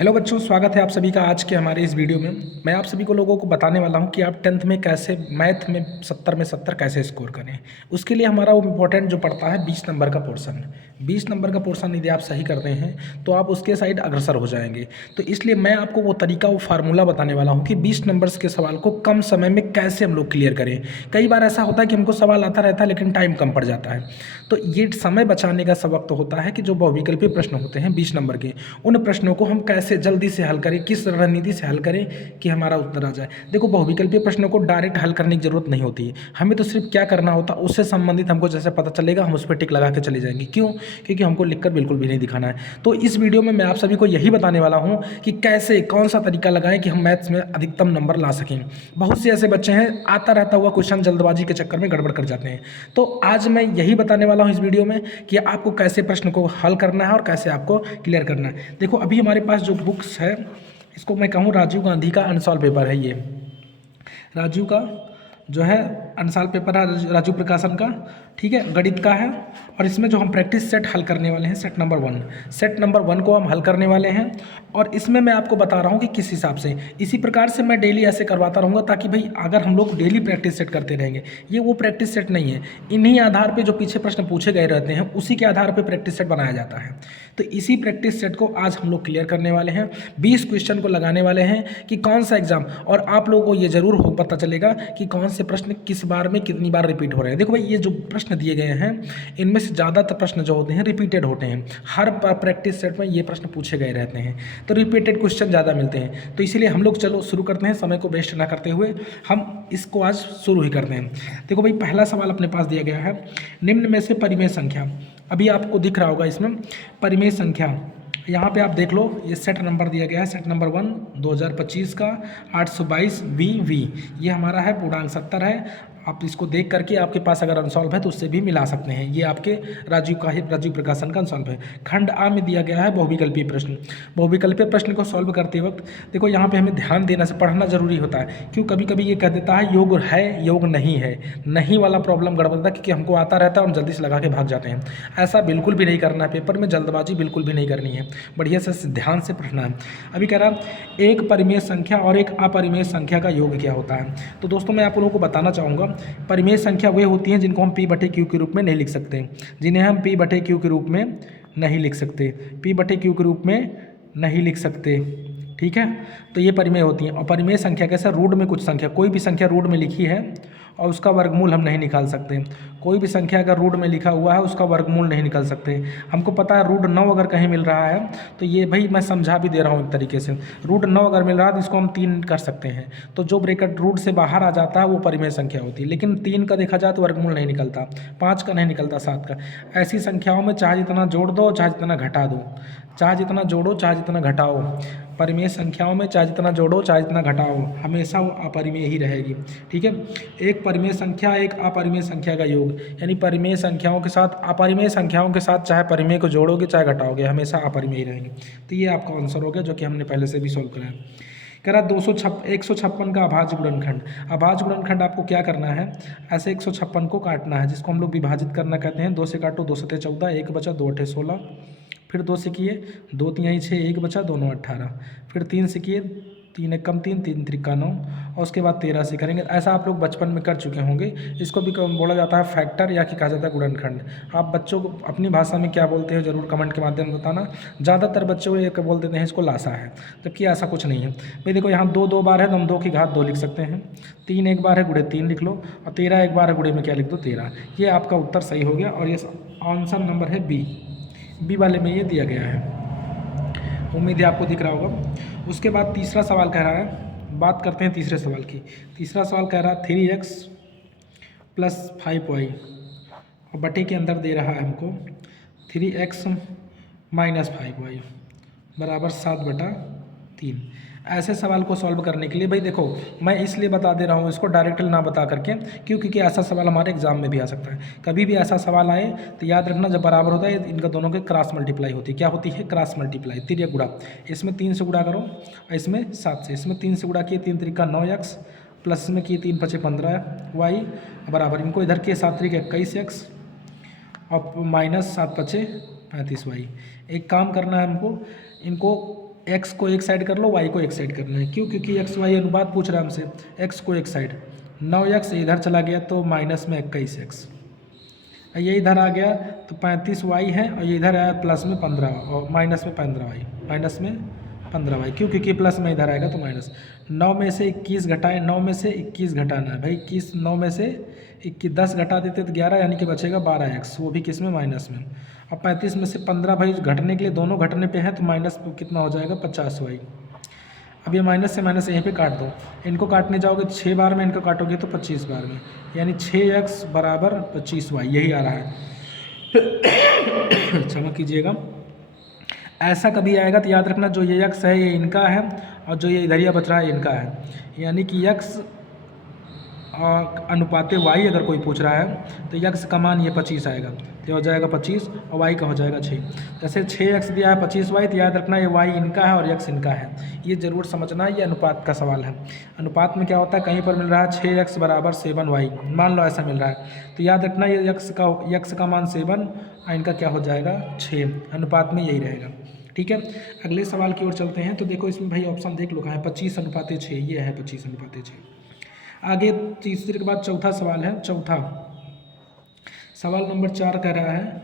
Hello बच्चों, स्वागत है आप सभी का आज के हमारे इस वीडियो में। मैं आप सभी को लोगों को बताने वाला हूं कि आप 10th में कैसे मैथ में 70 में 70 कैसे स्कोर करें। उसके लिए हमारा वो इम्पोर्टेंट जो पड़ता है 20 नंबर का पोर्शन। 20 नंबर का पोर्शन यदि आप सही करते हैं तो आप उसके साइड अग्रसर हो जाएंगे। तो इसलिए मैं आपको वो तरीका, वो फार्मूला बताने वाला हूँ कि 20 नंबर्स के सवाल को कम समय में कैसे हम लोग क्लियर करें। कई बार ऐसा होता है कि हमको सवाल आता रहता है लेकिन टाइम कम पड़ जाता है। तो ये समय बचाने का सबक तो होता है कि जो बहुविकल्पीय प्रश्न होते हैं 20 नंबर के, उन प्रश्नों को हम कैसे जल्दी से हल करें, किस रणनीति से हल करें कि हमारा उत्तर आ जाए। देखो, बहुविकल्पीय प्रश्नों को डायरेक्ट हल करने की जरूरत नहीं होती है, हमें तो सिर्फ क्या करना होता है उससे संबंधित हमको जैसे पता चलेगा हम उस पर टिक लगा के चले जाएंगे। क्यों? क्योंकि हमको लिखकर बिल्कुल भी नहीं दिखाना है। तो इस वीडियो में मैं आप सभी को यही बताने वाला हूँ कि कैसे, कौन सा तरीका लगाएं कि हम मैथ्स में अधिकतम नंबर ला सकें। बहुत से ऐसे बच्चे हैं, आता रहता हुआ क्वेश्चन जल्दबाजी के चक्कर में गड़बड़ कर जाते हैं। तो आज मैं यही बताने वाला हूँ इस वीडियो में कि आपको कैसे प्रश्न को हल करना है और कैसे आपको क्लियर करना है। देखो, अभी हमारे पास जो बुक्स है, इसको मैं कहूँ राजीव गांधी का अनसॉल्व पेपर है। ये राजीव का जो है अनसॉल्व पेपर है, राजीव प्रकाशन का, ठीक है, गणित का है। और इसमें जो हम प्रैक्टिस सेट हल करने वाले हैं, सेट नंबर 1 को हम हल करने वाले हैं। और इसमें मैं आपको बता रहा हूँ कि किस हिसाब से, इसी प्रकार से मैं डेली ऐसे करवाता रहूँगा ताकि भाई अगर हम लोग डेली प्रैक्टिस सेट करते रहेंगे, ये वो प्रैक्टिस सेट नहीं है, इन्हीं आधार पे जो पीछे प्रश्न पूछे गए रहते हैं उसी के आधार पे प्रैक्टिस सेट बनाया जाता है। तो इसी प्रैक्टिस सेट को आज हम लोग क्लियर करने वाले हैं। 20 क्वेश्चन को लगाने वाले हैं कि कौन सा एग्जाम, और आप लोगों को ये जरूर हो पता चलेगा कि कौन से प्रश्न किस बार में कितनी बार रिपीट हो रहे हैं। देखो भाई, ये जो प्रश्न दिए गए हैं इनमें से ज़्यादातर प्रश्न जो होते हैं रिपीटेड होते हैं। हर प्रैक्टिस सेट में ये प्रश्न पूछे गए रहते हैं, तो रिपीटेड क्वेश्चन ज़्यादा मिलते हैं। तो इसीलिए हम लोग चलो शुरू करते हैं, समय को वेस्ट ना करते हुए हम इसको आज शुरू ही करते हैं। देखो भाई, पहला सवाल अपने पास दिया गया है, निम्न में से परिमेय संख्या, अभी आपको दिख रहा होगा इसमें परिमेय संख्या, यहाँ पे आप देख लो, ये सेट नंबर दिया गया है, सेट नंबर 1 2025 का 822 वी, ये हमारा है, पूर्णांक 70 है। आप इसको देख करके आपके पास अगर अनसॉल्व है तो उससे भी मिला सकते हैं। ये आपके राजीव प्रकाशन का अनसॉल्व है। खंड आ में दिया गया है बहुविकल्पीय प्रश्न। बहुविकल्पीय प्रश्न को सॉल्व करते वक्त देखो, यहाँ पे हमें ध्यान देना से पढ़ना जरूरी होता है। क्यों? कभी कभी ये कह देता है योग है योग नहीं है, नहीं वाला प्रॉब्लम गड़बड़ता है, क्योंकि हमको आता रहता है और जल्दी से लगा के भाग जाते हैं। ऐसा बिल्कुल भी नहीं करना है, पेपर में जल्दबाजी बिल्कुल भी नहीं करनी है, बढ़िया से ध्यान से पढ़ना है। अभी कह रहा एक परिमेय संख्या और एक अपरिमेय संख्या का योग क्या होता है। तो दोस्तों, मैं आप लोगों को बताना चाहूँगा, परिमेय संख्या वे होती हैं जिनको हम P/Q के रूप में नहीं लिख सकते, जिन्हें हम P/Q के रूप में नहीं लिख सकते, P/Q के रूप में नहीं लिख सकते, ठीक है। तो ये परिमेय होती हैं। और परिमेय संख्या कैसे, रूट में कुछ संख्या, कोई भी संख्या रूट में लिखी है और उसका वर्गमूल हम नहीं निकाल सकते। कोई भी संख्या अगर रूट में लिखा हुआ है उसका वर्गमूल नहीं निकाल सकते। हमको पता है रूट 9 अगर कहीं मिल रहा है तो ये भाई मैं समझा भी दे रहा हूँ एक तरीके से, रूट 9 अगर मिल रहा है तो इसको हम 3 कर सकते हैं। तो जो ब्रैकेट रूट से बाहर आ जाता है वो परिमेय संख्या होती है। लेकिन 3 का देखा जाए तो वर्गमूल नहीं निकलता, 5 का नहीं निकलता, 7 का। ऐसी संख्याओं में चाहे जितना जोड़ दो चाहे जितना घटा दो, चाहे जितना जोड़ो चाहे जितना घटाओ, परिमेय संख्याओं में चाहे जितना जोड़ो चाहे जितना घटाओ, हमेशा वो अपरिमेय ही रहेगी, ठीक है। एक परिमेय संख्या एक अपरिमेय संख्या का योग, यानी परिमेय संख्याओं के साथ अपरिमेय संख्याओं के साथ चाहे परिमेय को जोड़ोगे चाहे घटाओगे, हमेशा अपरिमेय ही रहेंगे। तो ये आपका आंसर हो गया, जो कि हमने पहले से भी सोल्व कराया। कह रहा 156 का अभाज्य गुणनखंड। अभाज्य गुणनखंड आपको क्या करना है, ऐसे 156 को काटना है, जिसको हम लोग विभाजित करना कहते हैं। 2 से काटो, 2 सते 14, 1 बचा, 2 अठे 16, फिर 2 से किए, 2 तिहाई 6, 1 बचा, 2 9 18, फिर 3 से किए, 3 एक कम 3, 3 त्रिका 9, और उसके बाद 13 से करेंगे। ऐसा आप लोग बचपन में कर चुके होंगे। इसको भी बोला जाता है फैक्टर, या कि कहा जाता है गुणनखंड। आप बच्चों को अपनी भाषा में क्या बोलते हैं जरूर कमेंट के माध्यम से बताना। ज़्यादातर बच्चों एक बोल देते हैं इसको लासा है, जबकि ऐसा कुछ नहीं है भाई। देखो, यहाँ 2 2 बार है तो हम 2 की घात 2 लिख सकते हैं, 3 एक बार है गुणे 3 लिख लो, और 13 एक बार है गुणे में क्या लिख दो, 13। ये आपका उत्तर सही हो गया, और ये आंसर नंबर है बी वाले में ये दिया गया है। उम्मीद है आपको दिख रहा होगा। उसके बाद तीसरा सवाल कह रहा है, बात करते हैं तीसरे सवाल की। तीसरा सवाल कह रहा है 3x + 5y, और बटे के अंदर दे रहा है हमको 3x - 5y बराबर 7/3। ऐसे सवाल को सॉल्व करने के लिए भाई देखो, मैं इसलिए बता दे रहा हूँ इसको डायरेक्टली ना बता करके, क्योंकि ऐसा सवाल हमारे एग्जाम में भी आ सकता है। कभी भी ऐसा सवाल आए तो याद रखना, जब बराबर होता है इनका दोनों के क्रॉस मल्टीप्लाई होती है। क्या होती है? क्रॉस मल्टीप्लाई, तिर्य गुणा। इसमें 3 से गुणा करो, इसमें 7 से। इसमें 3 से गुणा किए, 3 त्रिका 9x, प्लस में किए 3 पचे 15y, बराबर इनको इधर किए 7 त्रिक 21x, और -7 पचे 35y। एक काम करना है हमको, इनको एक्स को एक साइड कर लो, वाई को एक साइड करना है। क्यों? क्योंकि एक्स वाई अनुपात पूछ रहा है हमसे। एक्स को एक साइड, 9x इधर चला गया तो माइनस में 21x, ये इधर आ गया तो 35y है, और ये इधर आया प्लस में 15 और माइनस में 15y, माइनस में 15y। क्यों? क्योंकि प्लस में इधर आएगा तो माइनस। 9 में से 21 घटाए, 9 में से 21 घटाना है भाई। 21 9 में से 21 10 घटा देते तो 11, यानी कि बचेगा 12x, वो भी किस में? माइनस में। अब 35 में से 15 भाई घटने के लिए दोनों घटने पे हैं तो माइनस कितना हो जाएगा? 50y। अब ये माइनस से माइनस यहीं पे काट दो, इनको काटने जाओगे 6 बार में, इनको काटोगे तो 25 बार में, यानी 6x बराबर 25y, यही आ रहा है। क्षमा कीजिएगा, ऐसा कभी आएगा तो याद रखना जो ये x है ये इनका है, और जो ये इधरिया बच रहा है इनका है, यानी कि x अनुपाते y अगर कोई पूछ रहा है तो x का मान ये 25 आएगा, तो हो जाएगा 25 और y का हो जाएगा 6। जैसे 6x दिया है 25y, तो याद रखना ये y इनका है और x इनका है, ये ज़रूर समझना, ये अनुपात का सवाल है। अनुपात में क्या होता है, कहीं पर मिल रहा है 6x बराबर 7y, मान लो ऐसा मिल रहा है, तो याद रखना ये x का मान 7 और इनका क्या हो जाएगा 6, अनुपात में यही रहेगा। ठीक है, अगले सवाल की ओर चलते हैं। तो देखो इसमें भाई ऑप्शन देख लो कहाँ है, 25:6, ये है 25:6। आगे तीसरे के बाद चौथा सवाल है। चौथा सवाल नंबर 4 कह रहा है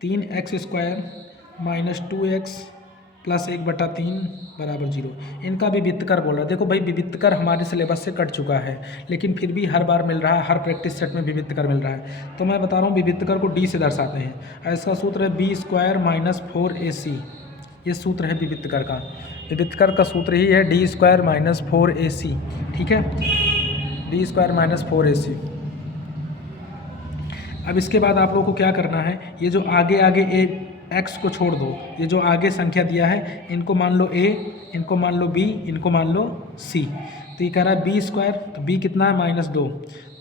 3x² - 2x + 1/3 बराबर 0। इनका विवित्तकर बोल रहा है। देखो भाई विवित्तकर हमारे सिलेबस से कट चुका है, लेकिन फिर भी हर बार मिल रहा है, हर प्रैक्टिस सेट में विवित्तकर मिल रहा है। तो मैं बता रहा हूँ विवित्तकर को d से दर्शाते हैं। इसका सूत्र है b² - 4ac, ये सूत्र है विवित्तकर का। विवित्तकर का सूत्र ही है d² - 4ac। ठीक है, d² - 4ac। अब इसके बाद आप लोगों को क्या करना है, ये जो आगे आगे x को छोड़ दो, ये जो आगे संख्या दिया है इनको मान लो a, इनको मान लो b, इनको मान लो c। तो ये कह रहा है b², तो b कितना है -2,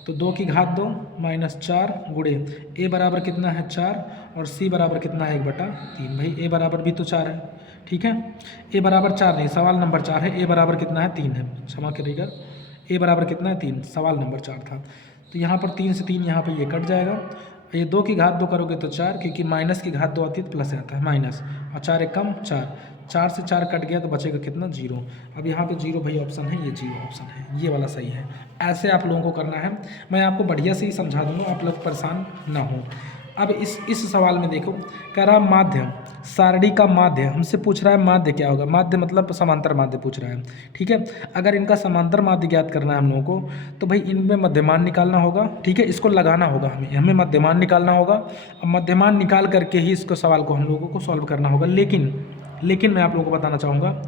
तो 2 की घात 2 -4 गुणे a बराबर कितना है 4 और c बराबर कितना है 1/3। भाई a बराबर भी तो 4 है। ठीक है, a बराबर 4 नहीं, सवाल नंबर 4 है, a बराबर कितना है 3 है, क्षमा करिएगा, a बराबर कितना है 3, सवाल नंबर 4 था। तो यहाँ पर 3 से 3 यहाँ पर ये कट जाएगा, ये 2 की घात 2 करोगे तो 4, क्योंकि माइनस की घात 2 आती है तो प्लस आता है माइनस, और 4 एक कम 4, 4 से 4 कट गया तो बचेगा कितना 0। अब यहाँ पे 0 भाई ऑप्शन है, ये 0 ऑप्शन है, ये वाला सही है। ऐसे आप लोगों को करना है, मैं आपको बढ़िया से ही समझा दूँगा, आप लोग परेशान ना हो। अब इस सवाल में देखो, कह रहा माध्य, सारणी का माध्य हमसे पूछ रहा है। माध्य क्या होगा? माध्य मतलब समांतर माध्य पूछ रहा है। ठीक है, अगर इनका समांतर माध्य ज्ञात करना है हम लोगों को, तो भाई इनमें मध्यमान निकालना होगा। ठीक है, इसको लगाना होगा, हमें मध्यमान निकालना होगा, और मध्यमान निकाल करके ही इसको सवाल को हम लोगों को सॉल्व करना होगा। लेकिन मैं आप लोगों को बताना चाहूँगा,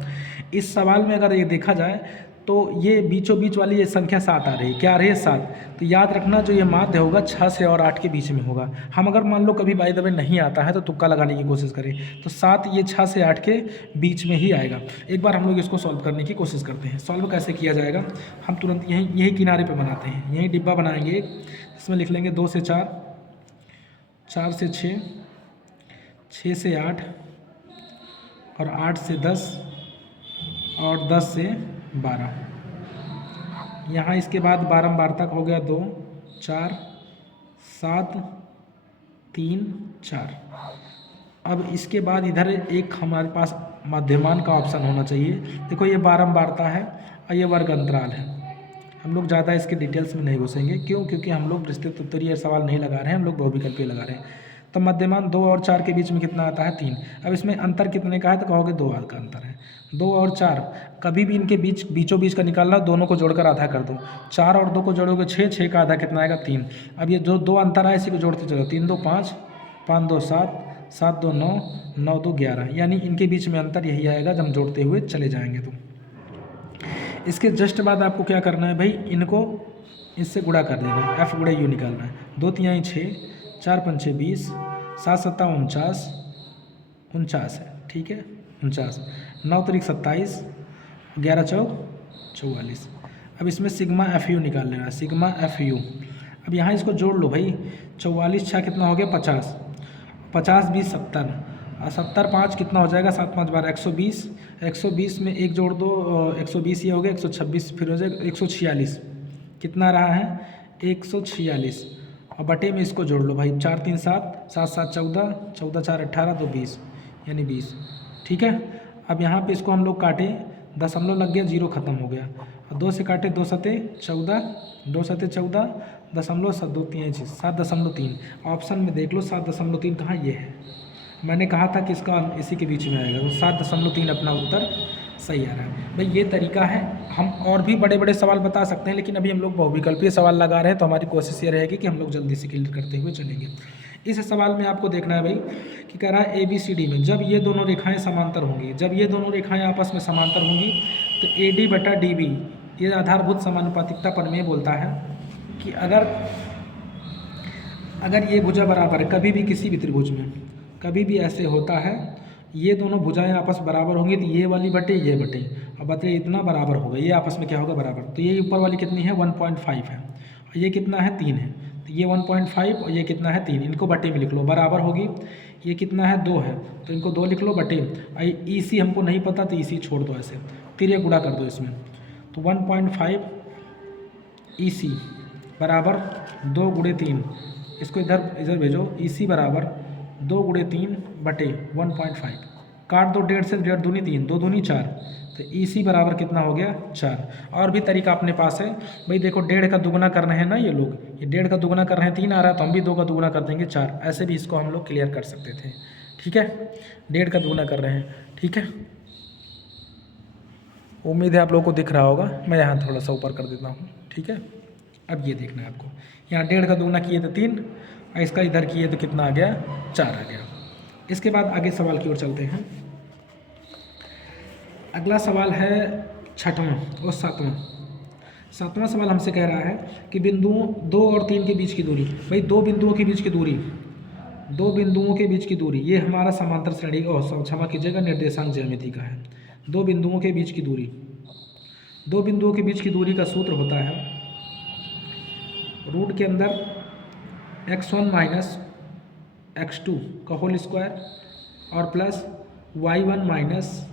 इस सवाल में अगर ये देखा जाए तो ये बीचों बीच वाली ये संख्या 7 आ रही है। क्या आ रही है? 7। तो याद रखना जो ये माध्य होगा 6 से और 8 के बीच में होगा। हम अगर मान लो कभी बाय द वे नहीं आता है तो तुक्का लगाने की कोशिश करें, तो 7 ये 6 से 8 के बीच में ही आएगा। एक बार हम लोग इसको सॉल्व करने की कोशिश करते हैं। सॉल्व कैसे किया जाएगा, हम तुरंत यही किनारे पर बनाते हैं, यही डिब्बा बनाएंगे, इसमें लिख लेंगे 2 से 4, 4 से 6, 6 से 8 और 8 से 10 और 10 से 12। यहाँ इसके बाद बारंबार तक हो गया 2 4 7 3 4। अब इसके बाद इधर एक हमारे पास मध्यमान का ऑप्शन होना चाहिए। देखो ये बारंबारता है और ये वर्ग अंतराल है। हम लोग ज़्यादा इसके डिटेल्स में नहीं घुसेंगे, क्यों? क्योंकि हम लोग विस्तृत उत्तरीय सवाल नहीं लगा रहे हैं, हम लोग बहुविकल्पीय लगा रहे हैं। तो मध्यमान 2 और 4 के बीच में कितना आता है? 3। अब इसमें अंतर कितने का है, तो कहोगे 2 का अंतर है। 2 और 4 कभी भी इनके बीचों बीच का निकालना, दोनों को जोड़कर आधा कर दो। 4 और 2 को जोड़ोगे 6, 6 का आधा कितना आएगा? 3। अब ये जो 2 अंतर है इसी को जोड़ते चलो, 3 2 5, 5 2 7, 7 2 9, 9 2 11, यानी इनके बीच में अंतर यही आएगा जब हम जोड़ते हुए चले जाएंगे। तो इसके जस्ट बाद आपको क्या करना है भाई, इनको इससे गुणा कर देना, f गुणा u निकालना है। 2 3 6, 4 5 6 20, 7 7 49, 49 है। ठीक है, 49, 9 3 27, 11 4 44। अब इसमें सिग्मा एफ यू निकाल लेना, सिग्मा एफ यू। अब यहाँ इसको जोड़ लो भाई, 44 6 कितना हो गया? 50, 50 20 70, 70 5 कितना हो जाएगा? 7 5 12, 120, 120 में एक जोड़ दो, 120 ये हो गया, 126 फिर हो जाएगा 146, कितना रहा है? 146, और बटे में इसको जोड़ लो भाई, 4 3 7, 7 7 14, 14 4 18, तो 20, यानी 20। ठीक है, अब यहाँ पे इसको हम लोग काटे, दशमलव लग गया, जीरो खत्म हो गया। और 2 से काटे, 2 सते 14, 2 सते 14, दशमलव 7.3। ऑप्शन में देख लो 7.3 कहाँ, ये है। मैंने कहा था कि इसका इसी के बीच में आएगा, तो 7.3 अपना उत्तर सही आ रहा है। भाई ये तरीका है। हम और भी बड़े बड़े सवाल बता सकते हैं, लेकिन अभी हम लोग बहुविकल्पीय सवाल लगा रहे हैं, तो हमारी कोशिश ये रहेगी कि हम लोग जल्दी से क्लियर करते हुए चलेंगे। इस सवाल में आपको देखना है भाई कि कह रहा है ABCD में जब ये दोनों रेखाएं समांतर होंगी, जब ये दोनों रेखाएं आपस में समांतर होंगी तो AD/DB, ये आधारभूत समानुपातिकता प्रमेय बोलता है कि अगर ये भुजा बराबर है, कभी भी किसी भी त्रिभुज में कभी भी ऐसे होता है, ये दोनों भुजाएं आपस बराबर होंगी, तो ये वाली बटे ये बटे, अब बताइए इतना बराबर होगा, ये आपस में क्या होगा, बराबर। तो ये ऊपर वाली कितनी है, 1.5 है, और ये कितना है, 3 है। तो ये 1.5 और ये कितना है, 3, इनको बटे में लिख लो, बराबर होगी। ये कितना है, 2 है, तो इनको 2 लिख लो बटे। EC हमको नहीं पता, तो EC छोड़ दो ऐसे, फिर ये गुणा कर दो इसमें, तो 1.5 EC बराबर 2 गुणे 3, इसको इधर भेजो। EC बराबर 2 गुणे 3 बटे 1.5, काट दो, 1.5 से 1.5 दूनी 3, 2 दूनी 4, तो EC बराबर कितना हो गया, 4। और भी तरीका अपने पास है भाई, देखो 1.5 का दुगुना कर रहे हैं ना ये लोग, ये 1.5 का दुगुना कर रहे हैं, 3 आ रहा है, तो हम भी 2 का दुगुना कर देंगे 4, ऐसे भी इसको हम लोग क्लियर कर सकते थे। ठीक है, 1.5 का दुगुना कर रहे हैं। ठीक है, उम्मीद है आप लोगों को दिख रहा होगा, मैं यहाँ थोड़ा सा ऊपर कर देता हूँ। ठीक है, अब ये देखना है आपको, यहाँ 1.5 का दुगुना किए तो 3, और इसका इधर किए तो कितना आ गया, 4 आ गया। इसके बाद आगे सवाल की ओर चलते हैं। अगला सवाल है 6वां और 7वां सवाल हमसे कह रहा है कि बिंदुओं 2 और 3 के बीच की दूरी। भाई दो बिंदुओं के बीच की दूरी, ये हमारा समांतर श्रेणी, क्षमा कीजिएगा, निर्देशांक ज्यामिति का है। दो बिंदुओं के बीच की दूरी का सूत्र होता है रूट के अंदर x1 माइनस x2 का होल स्क्वायर और प्लस y1 माइनस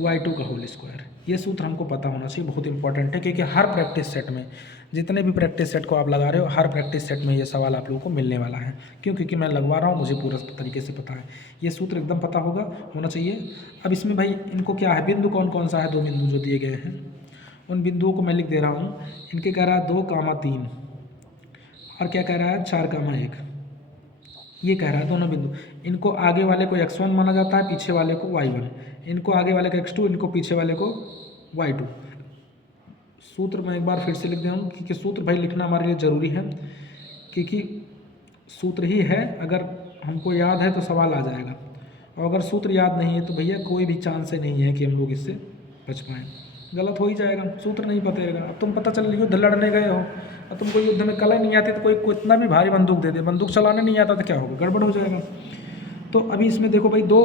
y2 का होल स्क्वायर। ये सूत्र हमको पता होना चाहिए, बहुत इंपॉर्टेंट है, क्योंकि हर प्रैक्टिस सेट में, जितने भी प्रैक्टिस सेट को आप लगा रहे हो, हर प्रैक्टिस सेट में ये सवाल आप लोगों को मिलने वाला है। क्यों? क्योंकि मैं लगवा रहा हूँ, मुझे पूरा तरीके से पता है, ये सूत्र एकदम पता होना चाहिए। अब इसमें भाई इनको क्या है, बिंदु कौन कौन सा है, 2 बिंदु जो दिए गए हैं, उन बिंदुओं को मैं लिख दे रहा हूँ। इनके कह रहा है 2, 3 और क्या कह रहा है 4, 1, ये कह रहा है दोनों बिंदु। इनको आगे वाले को x1 माना जाता है, पीछे वाले को y1, इनको आगे वाले को x2, इनको पीछे वाले को y2। सूत्र मैं एक बार फिर से लिख दे रहा हूँ, क्योंकि सूत्र भाई लिखना हमारे लिए ज़रूरी है, क्योंकि सूत्र ही है, अगर हमको याद है तो सवाल आ जाएगा, और अगर सूत्र याद नहीं है तो भैया कोई भी चांस नहीं है कि हम लोग इससे बच पाएँ, गलत हो ही जाएगा। सूत्र नहीं पता रहेगा। अब तुम पता चल युद्ध लड़ने गए हो और तुमको युद्ध में कला नहीं आती, तो कोई कितना भी भारी बंदूक दे दे, बंदूक चलाने नहीं आता तो क्या होगा, गड़बड़ हो जाएगा। तो अभी इसमें देखो भाई 2,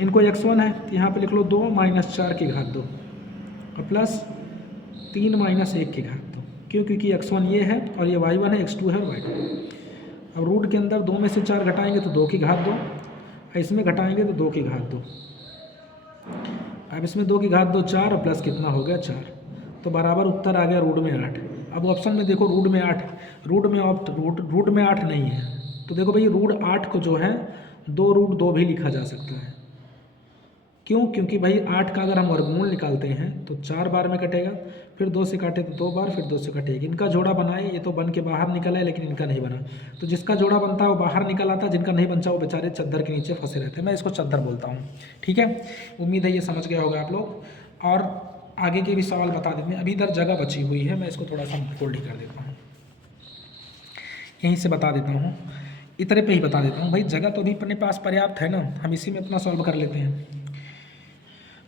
इनको x1 है तो यहाँ पे लिख लो 2 - 4 की घात 2 और प्लस 3 - 1 की घात 2। क्यों? क्योंकि x1 ये है और ये y1 है, x2 है और y2। अब रूट के अंदर 2 में से 4 घटाएंगे तो 2 की घात 2, और इसमें घटाएंगे तो 2 की घात 2। अब इसमें 2 की घात 2 4 और प्लस कितना हो गया 4, तो बराबर उत्तर आ गया रूट में 8। अब ऑप्शन में देखो रूट में 8, रूट में 8 नहीं है, तो देखो भाई रूट 8 को जो है 2 रूट 2 भी लिखा जा सकता है। क्यों? क्योंकि भाई 8 का अगर हम वर्गमूल निकालते हैं तो 4 बार में कटेगा, फिर 2 से काटे तो 2 बार, फिर 2 से कटेगी। इनका जोड़ा बनाए, ये तो बन के बाहर निकला है, लेकिन इनका नहीं बना। तो जिसका जोड़ा बनता है वो बाहर निकल आता है, जिनका नहीं बनता वो बेचारे चद्दर के नीचे फंसे रहते हैं। मैं इसको चद्दर बोलता हूँ। ठीक है, उम्मीद है ये समझ गया होगा आप लोग। और आगे के भी सवाल बता देते हैं। अभी इधर जगह बची हुई है, मैं इसको थोड़ा सा फोल्ड ही कर देता हूँ, यहीं से बता देता हूँ, इतने पे ही बता देता हूँ। भाई जगह तो अभी अपने पास पर्याप्त है ना, हम इसी में अपना सॉल्व कर लेते हैं।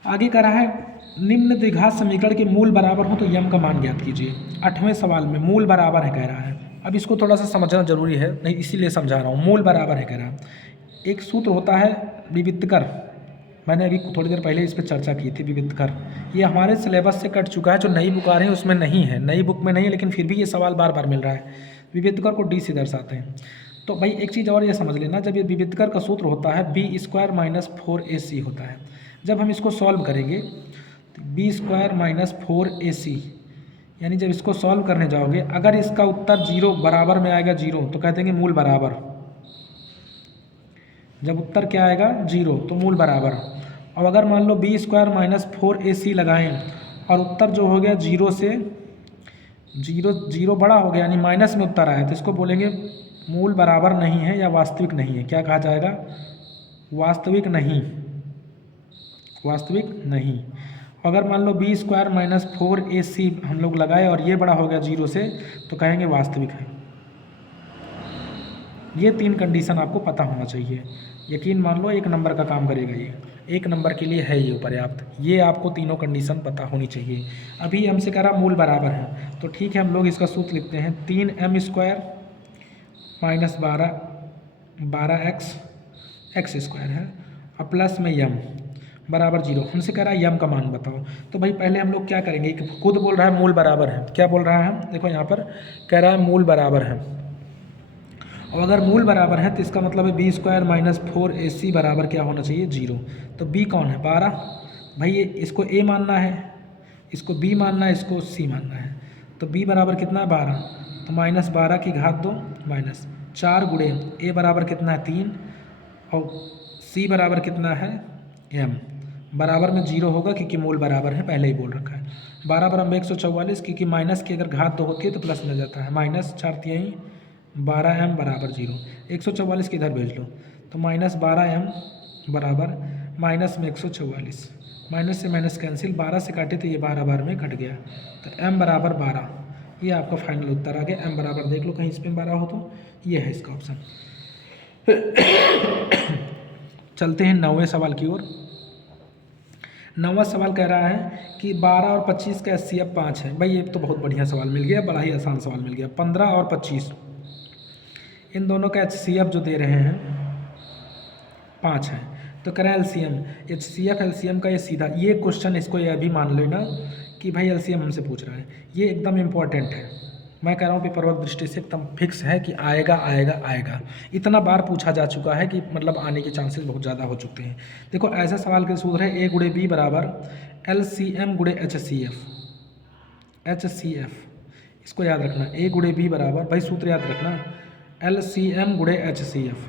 आगे कह रहा है निम्न द्विघात समीकरण के मूल बराबर हो तो यम का मान ज्ञात कीजिए। 8वें सवाल में मूल बराबर है कह रहा है। अब इसको थोड़ा सा समझना जरूरी है, नहीं इसीलिए समझा रहा हूँ। मूल बराबर है कह रहा है, एक सूत्र होता है विवित्तकर, मैंने अभी थोड़ी देर पहले इस पर चर्चा की थी। विवित्तकर ये हमारे सिलेबस से कट चुका है, जो नई बुक आ रही है उसमें नहीं है, नई बुक में नहीं है, लेकिन फिर भी ये सवाल बार बार मिल रहा है। विवित्तकर को डी से दर्शाते हैं। तो भाई एक चीज़ और ये समझ लेना, जब ये विवित्तकर का सूत्र होता है b² - 4ac होता है। जब हम इसको सॉल्व करेंगे तो b² - 4ac, यानी जब इसको सॉल्व करने जाओगे, अगर इसका उत्तर 0 बराबर में आएगा 0 तो कह देंगे मूल बराबर। जब उत्तर क्या आएगा 0 तो मूल बराबर, अब अगर मान लो बी स्क्वायर माइनस 4ac लगाएं और उत्तर जो हो गया जीरो से जीरो बड़ा हो गया यानी माइनस में उत्तर आया, तो इसको बोलेंगे मूल बराबर नहीं है या वास्तविक नहीं है। क्या कहा जाएगा? वास्तविक नहीं, वास्तविक नहीं। अगर मान लो बी स्क्वायर माइनस 4ac हम लोग लगाए और ये बड़ा हो गया जीरो से, तो कहेंगे वास्तविक है। ये 3 कंडीशन आपको पता होना चाहिए। यकीन मान लो 1 नंबर का काम करेगा ये, 1 नंबर के लिए है ये पर्याप्त। ये आपको तीनों कंडीशन पता होनी चाहिए। अभी हमसे कह रहा मूल बराबर है, तो ठीक है हम लोग इसका सूत्र लिखते हैं 3m square minus 12 x square है और प्लस में यम बराबर 0। हमसे कह रहा है यम का मान बताओ। तो भाई पहले हम लोग क्या करेंगे, खुद बोल रहा है मूल बराबर है। क्या बोल रहा है? देखो यहाँ पर कह रहा है मूल बराबर है, और अगर मूल बराबर है तो इसका मतलब है बी स्क्वायर माइनस 4ac बराबर क्या होना चाहिए? 0। तो b कौन है? 12। भाई ये इसको a मानना है, इसको b मानना है, इसको c मानना है। तो b बराबर कितना है? 12। तो माइनस 12 की घात 2 माइनस 4 गुणे a बराबर कितना है? 3 और c बराबर कितना है? m बराबर में 0 होगा क्योंकि मूल बराबर है, पहले ही बोल रखा है। 12 बराबर 144 क्योंकि माइनस की अगर घात 2 होती है तो प्लस में जाता है। माइनस 4 तिहाई 12m बराबर 0। 144 की इधर भेज लो, तो माइनस 12m बराबर माइनस में 144, माइनस से माइनस कैंसिल, 12 से काटे तो ये 12 बार में कट गया, तो m बराबर 12। ये आपका फाइनल उत्तर आ गया। m बराबर देख लो कहीं इस पर 12 हो तो ये है इसका ऑप्शन। चलते हैं 9वें सवाल की ओर। 9वां सवाल कह रहा है कि 12 और 25 का HCF 5 है। भाई ये तो बहुत बढ़िया सवाल मिल गया, बड़ा ही आसान सवाल मिल गया। 15 और 25 इन दोनों का HCF जो दे रहे हैं 5 है, तो कह रहा है LCM। HCF LCM का ये सीधा ये क्वेश्चन, इसको ये अभी मान लेना कि भाई LCM हमसे पूछ रहा है। ये एकदम इम्पॉर्टेंट है, मैं कह रहा हूँ पेपर वर्क दृष्टि से एकदम फिक्स है कि आएगा आएगा आएगा। इतना बार पूछा जा चुका है कि मतलब आने के चांसेस बहुत ज़्यादा हो चुके हैं। देखो ऐसा सवाल के सूत्र है a गुणे b बराबर LCM गुणे HCF। इसको याद रखना, a गुणे b बराबर, भाई सूत्र याद रखना, LCM गुणे HCF।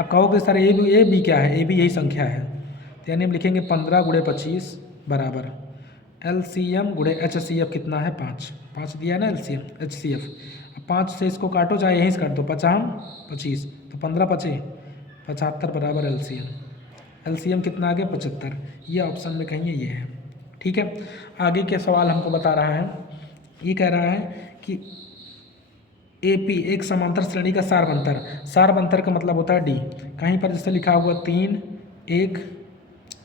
अब कहोगे सर ए बी क्या है? ए बी यही संख्या है, तो यानी हम लिखेंगे 15 गुणे 25 बराबर LCM गुणे HCF कितना है? 5 दिया है ना LCM HCF। अब 5 से इसको काटो, चाहे यहीं से काट दो, 25, तो 15 पचे 75 बराबर LCM कितना आ गया? 75। ये ऑप्शन में कहीं ये है। ठीक है, आगे के सवाल हमको बता रहा है, ये कह रहा है कि AP एक समांतर श्रेणी का सारबंतर का मतलब होता है D। कहीं पर जैसे लिखा हुआ 3 1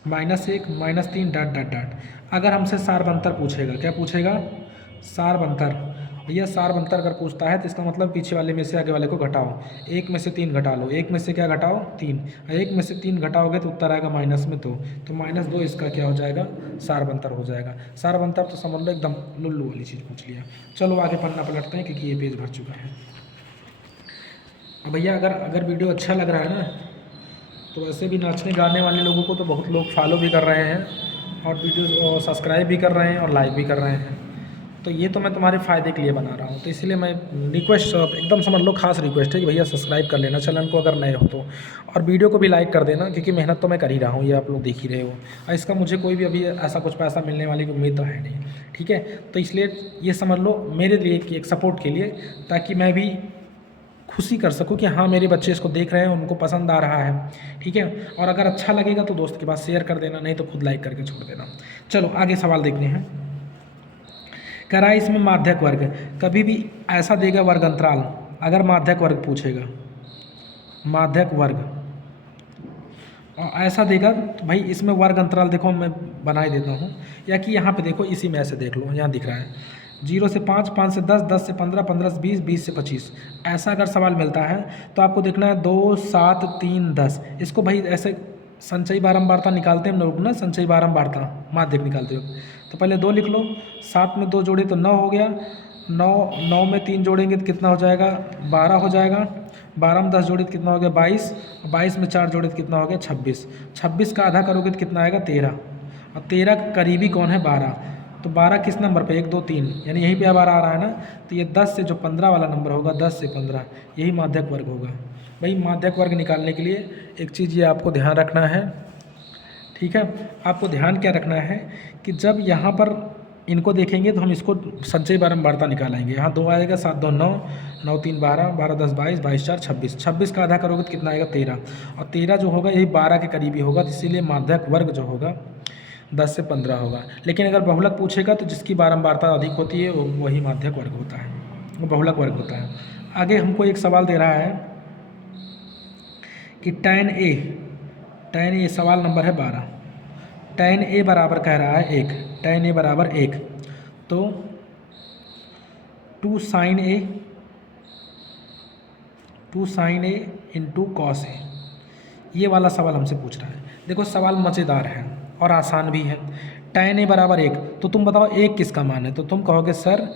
-1 -3 ... अगर हमसे सारबंतर पूछेगा, क्या पूछेगा? सारबंतर। भैया सारबंतर अगर पूछता है तो इसका मतलब पीछे वाले में से आगे वाले को घटाओ, 1 में से 3 घटा लो, 1 में से क्या घटाओ? 3, 1 में से 3 घटाओगे तो उत्तर आएगा माइनस में 2, तो -2 इसका क्या हो जाएगा? सारबंतर हो जाएगा। सारबंतर तो समझ लो एकदम लुल्लू वाली चीज़ पूछ लिया। चलो आगे पन्ना पलटते हैं क्योंकि ये पेज भर चुका है। अब भैया अगर वीडियो अच्छा लग रहा है ना, तो वैसे भी नाचने गाने वाले लोगों को तो बहुत लोग फॉलो भी कर रहे हैं और वीडियो सब्सक्राइब भी कर रहे हैं और लाइक भी कर रहे हैं। तो ये तो मैं तुम्हारे फ़ायदे के लिए बना रहा हूँ, तो इसलिए मैं रिक्वेस्ट एकदम समझ लो खास रिक्वेस्ट है कि भैया सब्सक्राइब कर लेना चैनल को अगर नए हो तो, और वीडियो को भी लाइक कर देना क्योंकि मेहनत तो मैं कर ही रहा हूँ, ये आप लोग देख ही रहे हो, और इसका मुझे कोई भी अभी ऐसा कुछ पैसा मिलने वाली उम्मीद तो है नहीं। ठीक है, तो इसलिए ये समझ लो मेरे लिए कि एक सपोर्ट के लिए, ताकि मैं भी खुशी कर सकूं कि हाँ मेरे बच्चे इसको देख रहे हैं, उनको पसंद आ रहा है। ठीक है, और अगर अच्छा लगेगा तो दोस्त के पास शेयर कर देना, नहीं तो खुद लाइक करके छोड़ देना। चलो आगे सवाल देखते हैं। कह रहा है इसमें माध्यक वर्ग, कभी भी ऐसा देगा वर्ग अंतराल, अगर माध्यक वर्ग पूछेगा, माध्यक वर्ग और ऐसा देगा तो भाई इसमें वर्ग अंतराल देखो मैं बना ही देता हूँ, या कि यहाँ पे देखो इसी में ऐसे देख लो, यहाँ दिख रहा है 0 से 5, 5 से 10, 10 से 15, 15 से 20, 20 से 25। ऐसा अगर सवाल मिलता है तो आपको देखना है 2, 7, 3, 10। इसको भाई ऐसे संचयी बारंबारता निकालते हैं हम लोग ना, संचयी बारंबारता माध्यक निकालते हो, तो पहले 2 लिख लो, 7 में 2 जोड़े तो 9 हो गया, 9 में 3 जोड़ेंगे तो कितना हो जाएगा? 12 हो जाएगा, 12 में 10 जोड़े तो कितना हो गया? 22, 22 में 4 जोड़े तो कितना हो गया? 26, 26 का आधा करोगे तो कितना आएगा? 13, और 13 का करीबी कौन है? 12, तो 12 किस नंबर पे? 1 2 3, यानी यहीं पे 12 आ रहा है ना, तो ये 10 से जो 15 वाला नंबर होगा, 10 से 15 यही माध्यक वर्ग होगा। भाई माध्यक वर्ग निकालने के लिए एक चीज़ ये आपको ध्यान रखना है ठीक है। आपको ध्यान क्या रखना है कि जब यहाँ पर इनको देखेंगे तो हम इसको संचयी बारंबारता निकालेंगे। यहाँ 2 आएगा, 7 2 9, 9 3 12, 12 10 22, 22 4 26, 26 का आधा करोगे तो कितना आएगा 13, और 13 जो होगा यही 12 के करीबी होगा, तो इसीलिए माध्यक वर्ग जो होगा 10 से 15 होगा। लेकिन अगर बहुलक पूछेगा तो जिसकी बारंबारता अधिक होती है वही माध्यक वर्ग होता है, वो बहुलक वर्ग होता है। आगे हमको एक सवाल दे रहा है कि tan ए सवाल नंबर है 12, tan ए बराबर कह रहा है 1, tan ए बराबर 1, तो 2 sin a into cos A, ये वाला सवाल हमसे पूछ रहा है। देखो सवाल मज़ेदार है और आसान भी है। tan ए बराबर 1, तो तुम बताओ 1 किसका मान है, तो तुम कहोगे सर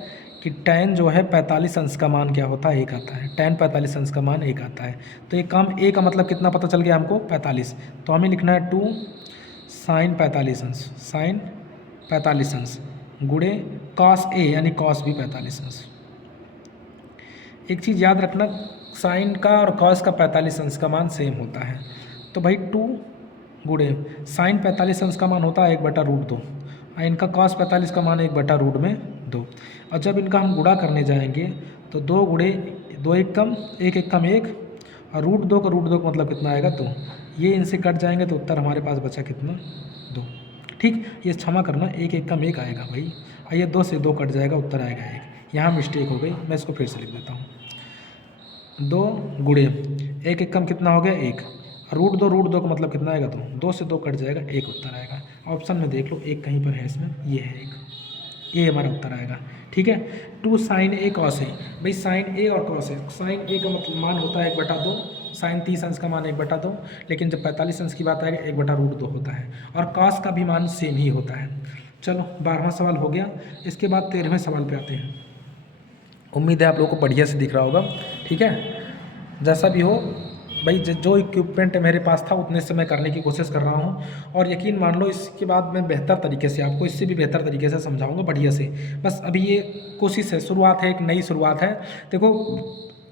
कि tan जो है 45 अंश का मान क्या होता है 1 आता है, tan 45 अंश का मान 1 आता है। तो एक काम a का मतलब कितना पता चल गया हमको 45, तो हमें लिखना है 2 sin 45 अंश, sin 45 अंश गुणे cos a यानी cos भी 45 अंश। एक चीज़ याद रखना, साइन का और कॉस का 45 अंश का मान सेम होता है। तो भाई 2 गुणे साइन 45 अंश का मान होता है 1/√2, और इनका कॉस 45 का मान 1/√2। और जब इनका हम गुणा करने जाएंगे तो 2 गुणे 2 एक कम 1 एक कम 1, और √2 का √2 का मतलब कितना आएगा 2। ये इनसे कट जाएंगे तो उत्तर हमारे पास बचा कितना 2। ठीक, ये क्षमा करना 1 एक कम 1 आएगा भाई, और ये 2 से 2 कट जाएगा, उत्तर आएगा 1। यहाँ मिस्टेक हो गई, मैं इसको फिर से लिख देता हूँ। 2 गुणे 1 एक कम कितना हो गया 1, √2 का मतलब कितना आएगा 2, 2 से 2 कट जाएगा 1 उत्तर आएगा। ऑप्शन में देख लो 1 कहीं पर है इसमें, ये है 1, ये हमारा उत्तर आएगा। ठीक है। 2 sin a cos a, भाई sin a और cos a, sin a का मतलब मान होता है 1/2, sin 30 अंश का मान 1/2, लेकिन जब 45 अंश की बात आएगी 1/√2 होता है, और cos का भी मान सेम ही होता है। चलो 12वां सवाल हो गया। इसके बाद 13वें सवाल पे आते हैं। उम्मीद है आप लोगों को बढ़िया से दिख रहा होगा। ठीक है, जैसा भी हो भाई, जो इक्विपमेंट मेरे पास था उतने से मैं करने की कोशिश कर रहा हूँ, और यकीन मान लो इसके बाद मैं बेहतर तरीके से आपको इससे भी बेहतर तरीके से समझाऊंगा बढ़िया से। बस अभी ये कोशिश है, शुरुआत है, एक नई शुरुआत है। देखो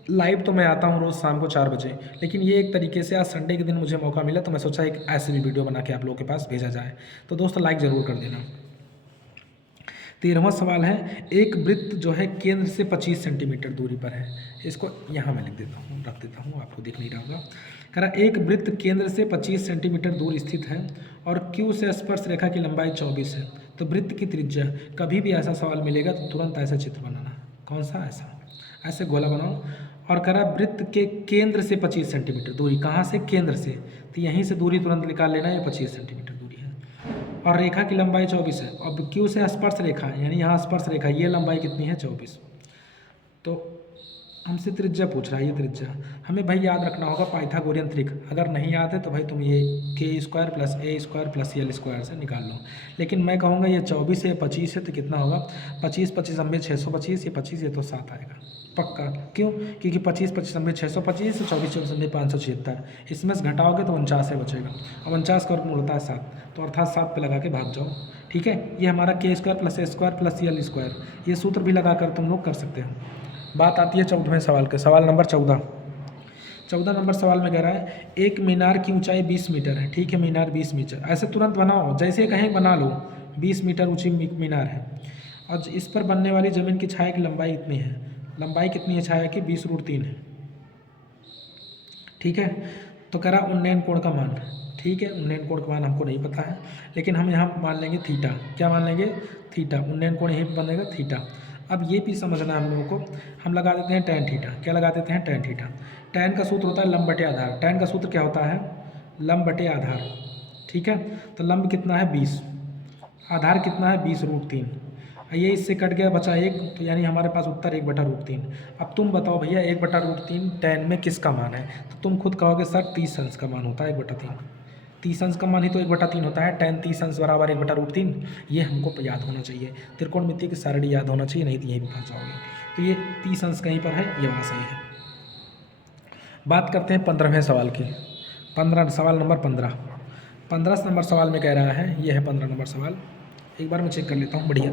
लाइव तो मैं आता हूँ रोज़ शाम को 4 बजे, लेकिन ये एक तरीके से आज संडे के दिन मुझे मौका मिला तो मैं सोचा एक ऐसी भी वीडियो बना के आप लोगों के पास भेजा जाए। तो दोस्तों लाइक ज़रूर कर देना। 13वां सवाल है, एक वृत्त जो है केंद्र से 25 सेंटीमीटर दूरी पर है। इसको यहाँ मैं लिख देता हूँ, रख देता हूँ, आपको दिख नहीं रहा होगा। कह रहा एक वृत्त केंद्र से 25 सेंटीमीटर दूर स्थित है और Q से स्पर्श रेखा की लंबाई 24 है, तो वृत्त की त्रिज्या, कभी भी ऐसा सवाल मिलेगा तो तुरंत ऐसा चित्र बनाना। कौन सा? ऐसे गोला बनाओ, और कह रहा वृत्त के केंद्र से 25 सेंटीमीटर दूरी, कहाँ से? केंद्र से, तो यहीं से दूरी तुरंत निकाल लेना, ये 25 सेंटीमीटर दूरी है, और रेखा की लंबाई 24 है। अब Q से स्पर्श रेखा यानी यहाँ स्पर्श रेखा, ये लंबाई कितनी है? 24। तो हमसे त्रिज्या पूछ रहा है, ये त्रिज्या हमें भाई याद रखना होगा पाइथागोरियन ट्रिक। अगर नहीं याद है तो भाई तुम ये k² + a² + l² से निकाल लो। लेकिन मैं कहूँगा ये 24 है, 25 है, तो कितना होगा? 25 25 अम्बे 625, ये 25, ये तो 7 आएगा पक्का। क्यों? क्योंकि 25 25 अम्बे 625, 24 24 अम्बे 576, इसमें से घटाओगे तो 49 है बचेगा। अब 49 का वर्गमूल होता है 7, तो अर्थात 7 पे लगा के भाग जाओ। ठीक है, ये हमारा k² + a² + l², ये सूत्र भी लगाकर तुम लोग कर सकते हो। बात आती है 14वें सवाल के, सवाल नंबर 14। 14 नंबर सवाल में कह रहा है एक मीनार की ऊंचाई 20 मीटर है। ठीक है, मीनार 20 मीटर, ऐसे तुरंत बनाओ, जैसे कहीं बना लो। 20 मीटर ऊंची मीनार है, और इस पर बनने वाली ज़मीन की छाया की लंबाई इतनी है। लंबाई कितनी है छाया की? 20√3 है। ठीक है, तो कह रहा उन्नयन कोण का मान। ठीक है, उन्नयन कोण का मान हमको नहीं पता है, लेकिन हम यहाँ मान लेंगे थीटा। क्या मान लेंगे? थीटा। उन्नयन कोण यहीं बनेगा थीटा। अब ये भी समझना है हम लोगों को, हम लगा देते हैं tan थीटा। क्या लगा देते हैं? tan theta. tan का सूत्र होता है लंब बटे आधार। tan का सूत्र क्या होता है? लंब बटे आधार। ठीक है, तो लंब कितना है? 20, आधार कितना है? 20√3, ये इससे कट गया, बचा 1, तो यानी हमारे पास उत्तर 1/√3। अब तुम बताओ भैया 1/√3 tan में किसका मान है? तो तुम खुद कहोगे सर 30 अंश का मान होता है 1/3। 30 अंश का मान ही तो 1/3 होता है। tan 30 अंश बराबर 1/√3, ये हमको याद होना चाहिए। त्रिकोणमिति की सारणी याद होना चाहिए, नहीं तो यहीं भी फंस जाओगे। तो ये 30 अंश कहीं पर है, ये वहाँ सही है। बात करते हैं 15वें सवाल की। 15 सवाल नंबर 15। 15 नंबर सवाल में कह रहा है, ये है 15 नंबर सवाल। एक बार मैं चेक कर लेता हूँ बढ़िया।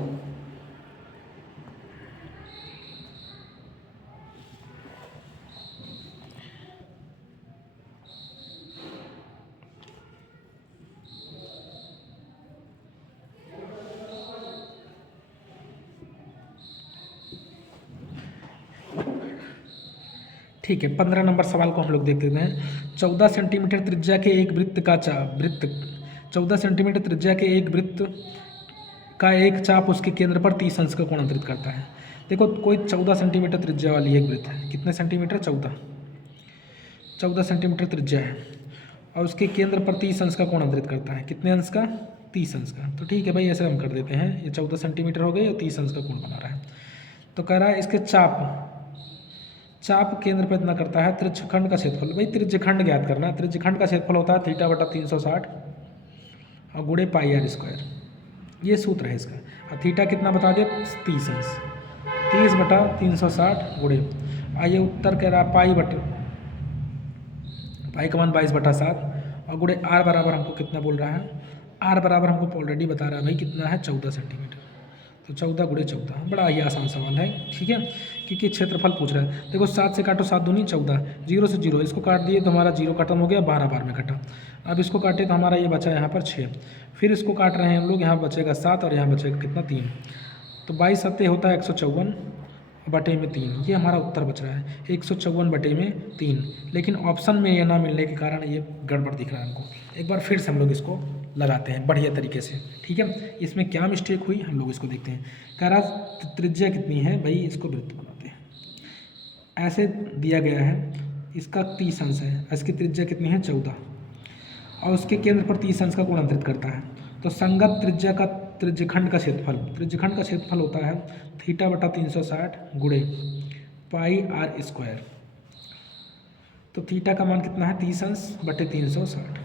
ठीक है, 15 नंबर सवाल को हम लोग देख लेते हैं। 14 सेंटीमीटर त्रिज्या के एक वृत्त का वृत्त 14 सेंटीमीटर त्रिज्या के एक वृत्त का एक चाप उसके केंद्र पर 30 अंश का कोण अंतरित करता है। देखो कोई 14 सेंटीमीटर त्रिज्या वाली एक वृत्त है, कितने सेंटीमीटर? 14 सेंटीमीटर त्रिज्या है और उसके केंद्र पर 30 अंश का कोण अंतरित करता है। कितने अंश का? 30 अंश का। तो ठीक है भाई, ऐसे हम कर देते हैं, ये 14 सेंटीमीटर हो गई और 30 अंश का कोण बना रहा है। तो कह रहा है इसके चाप केंद्र पर इतना करता है, त्रिज्यखंड का क्षेत्रफल। भाई त्रिज्यखंड ज्ञात करना है। त्रिज्यखंड का क्षेत्रफल होता है θ/360 और गुणे πr²। ये सूत्र है इसका। और थीटा कितना बता दिया? 30 अंश। 30/360 गुणे, आइए उत्तर कह रहा पाई का मान 22/7 और गुणे आर बराबर हमको कितना बोल रहा है? आर बराबर हमको ऑलरेडी बता रहा है भाई कितना है? 14 सेंटीमीटर। तो 14 गुणे 14, बड़ा ही आसान सवाल है, ठीक है, क्योंकि क्षेत्रफल पूछ रहा है। देखो 7 से काटो 7 दूनी 14, 0 से 0, इसको काट दिए तो हमारा 0 खत्म हो गया, 12 बार में कटा। अब इसको काटे तो हमारा ये बचा यहाँ पर 6, फिर इसको काट रहे हैं हम लोग, यहाँ बचेगा 7 और यहाँ बचेगा कितना? 3। तो 22 सत्ते होता है 154 बटे में 3, ये हमारा उत्तर बच रहा है 154 बटे में 3। लेकिन ऑप्शन में ये ना मिलने के कारण ये गड़बड़ दिख रहा है हमको। एक बार फिर से हम लोग इसको लगाते हैं बढ़िया तरीके से, ठीक है। इसमें क्या मिस्टेक हुई हम लोग इसको देखते हैं। कह रहा त्रिज्या कितनी है भाई, इसको वृत्त बनाते हैं। ऐसे दिया गया है, इसका 30 अंश है, इसकी त्रिज्या कितनी है? 14 और उसके केंद्र पर 30 अंश का कोण अंतरित करता है। तो संगत त्रिज्या का त्रिज्यखंड का क्षेत्रफल होता है θ/360 गुणे πr²। तो थीटा का मान कितना है? 30 अंश बटे 360,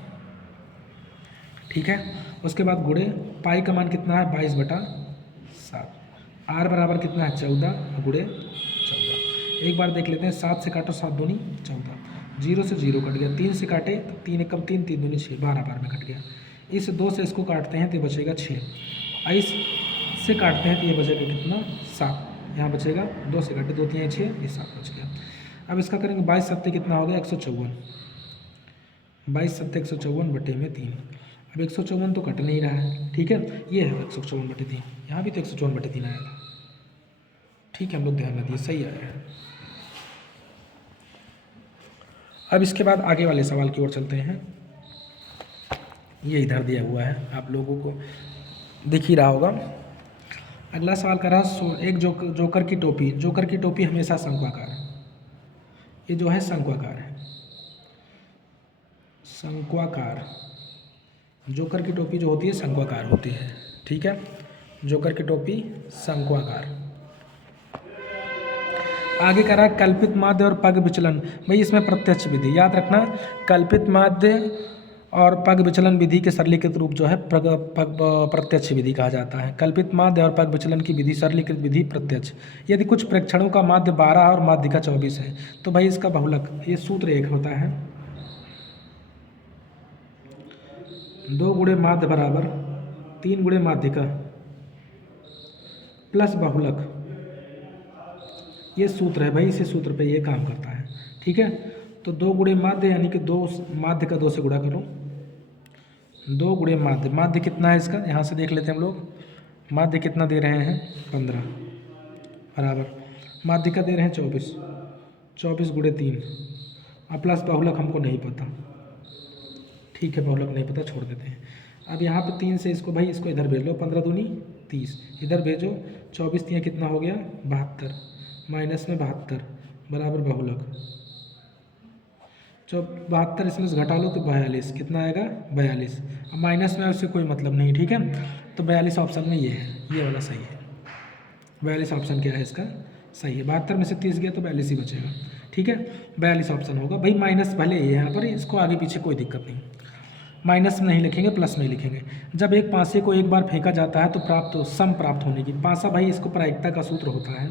ठीक है। उसके बाद गुणे पाई का मान कितना है? 22/7। आर बराबर कितना है? 14 गुणे 14। एक बार देख लेते हैं, 7 से काटो 7 दूनी 14, 0 से 0 कट गया, 3 से काटे तो 3 एकम 3, 3 दूनी 6, 12 बार में कट गया। इस 2 से इसको काटते हैं तो ये बचेगा 6, और इस से काटते हैं तो ये बचेगा कितना? 7। यहाँ बचेगा 2 से काटे 2 3 6, ये 7 बच गया। अब इसका करेंगे 22 सत्ते कितना हो गया? 154। 22 सत्ते 154 बटे में 3। अब 154 तो कट नहीं रहा है, ठीक है, ये है 154 बटे 3। यहाँ भी तो 154 बटे 3 आया था, ठीक है, हम लोग ध्यान रखिए, सही आया है। अब इसके बाद आगे वाले सवाल की ओर चलते हैं। ये इधर दिया हुआ है, आप लोगों को दिख ही रहा होगा। अगला सवाल कर रहा एक जोकर की टोपी हमेशा शंक्वाकार है। ये जो है शंक्वाकार है, शंक्वाकार। जोकर की टोपी जो होती है शंक्वाकार होती है, ठीक है। जोकर की टोपी शंक्वाकार। आगे कह रहा है कल्पित माध्य और पग विचलन। भाई इसमें प्रत्यक्ष विधि याद रखना, कल्पित माध्य और पग विचलन विधि के सरलीकृत रूप जो है प्रत्यक्ष विधि कहा जाता है। कल्पित माध्य और पग विचलन की विधि सरलीकृत विधि प्रत्यक्ष। यदि कुछ प्रेक्षणों का माध्य 12 और माध्यिका 24 है तो भाई इसका बहुलक, ये सूत्र एक होता है, 2 गुणे माध्य बराबर 3 गुणे माध्यिका प्लस बहुलक। ये सूत्र है भाई, इसी सूत्र पे ये काम करता है, ठीक है। तो 2 गुणे माध्य यानी कि 2 माध्य का 2 से गुणा करो, 2 गुणे माध्य। माध्य कितना है इसका? यहाँ से देख लेते हैं हम लोग। माध्य कितना दे रहे हैं? 15 बराबर माध्य का दे रहे हैं 24, 24 गुणे 3 और प्लस बहुलक हमको नहीं पता, ठीक है, बहुलक नहीं पता, छोड़ देते हैं। अब यहाँ पे 3 से इसको भाई इसको इधर भेज लो, 15 दूनी 30, इधर भेजो 24 3 कितना हो गया? 72, माइनस में 72 बराबर बहुलक 72, इसमें से घटा लो तो 42, कितना आएगा? 42। अब माइनस में उससे कोई मतलब नहीं, ठीक है। तो 42 ऑप्शन में ये है, ये वाला सही है। 42 ऑप्शन क्या है इसका? सही है। 72 में से 30 गया तो 42 ही बचेगा, ठीक है, 42 ऑप्शन होगा भाई। माइनस भले ही यहाँ पर, इसको आगे पीछे कोई दिक्कत नहीं, माइनस में नहीं लिखेंगे, प्लस में ही लिखेंगे। जब एक पासे को एक बार फेंका जाता है तो सम प्राप्त होने की, पासा भाई इसको प्रायिकता का सूत्र होता है।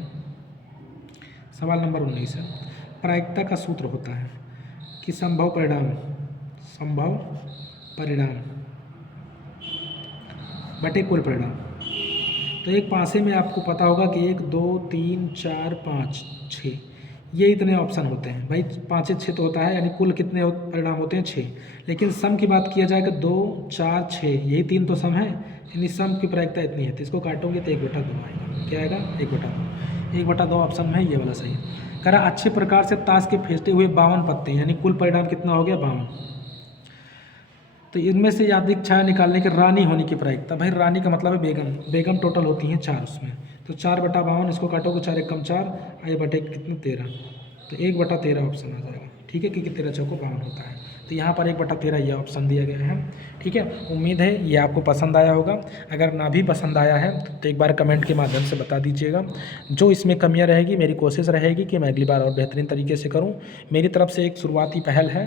सवाल नंबर 19 है, प्रायिकता का सूत्र होता है कि संभव परिणाम बटे कुल परिणाम। तो एक पासे में आपको पता होगा कि 1 2 3 4 5 6, ये इतने ऑप्शन होते हैं भाई, 5 6 तो होता है, यानी कुल कितने परिणाम होते हैं? 6। लेकिन सम की बात किया जाएगा 2 4 6, यही 3 तो सम है, यानी सम की प्रायिकता इतनी है। तो इसको काटोगे तो 1/2 आएगा। क्या आएगा? 1/2। 1/2 ऑप्शन में है, ये वाला सही है। कह रहा अच्छे प्रकार से ताश के फेंटे हुए 52 पत्ते, यानी कुल परिणाम कितना हो गया 52। तो इनमें से यादृच्छिक छाया निकालने की रानी होने की प्रायिकता, भाई रानी का मतलब है बेगम, बेगम टोटल होती हैं 4 उसमें, तो 4/52 इसको काटोगे 4 एकम 4 आए बटे कितने 13, तो 1/13 ऑप्शन आ जाएगा। ठीक है, क्योंकि 13 चौको 52 होता है, तो यहाँ पर 1/13 ये ऑप्शन दिया गया है। ठीक है, उम्मीद है ये आपको पसंद आया होगा। अगर ना भी पसंद आया है तो एक बार कमेंट के माध्यम से बता दीजिएगा। जो इसमें कमियां रहेगी मेरी कोशिश रहेगी कि मैं अगली बार और बेहतरीन तरीके से करूं। मेरी तरफ से एक शुरुआती पहल है,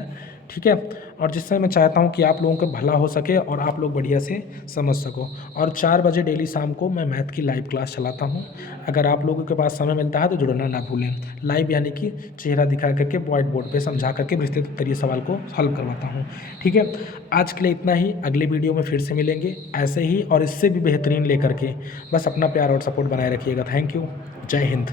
ठीक है, और जिससे मैं चाहता हूं कि आप लोगों का भला हो सके और आप लोग बढ़िया से समझ सको। और 4 बजे डेली शाम को मैं मैथ की लाइव क्लास चलाता हूं। अगर आप लोगों के पास समय मिलता है तो जुड़ना ना भूलें। लाइव यानी कि चेहरा दिखा करके व्हाइट बोर्ड पे समझा करके विस्तृत तरीके सवाल को हल करवाता हूँ। ठीक है, आज के लिए इतना ही। अगले वीडियो में फिर से मिलेंगे ऐसे ही और इससे भी बेहतरीन लेकर के। बस अपना प्यार और सपोर्ट बनाए रखिएगा। Thank you. जय हिंद।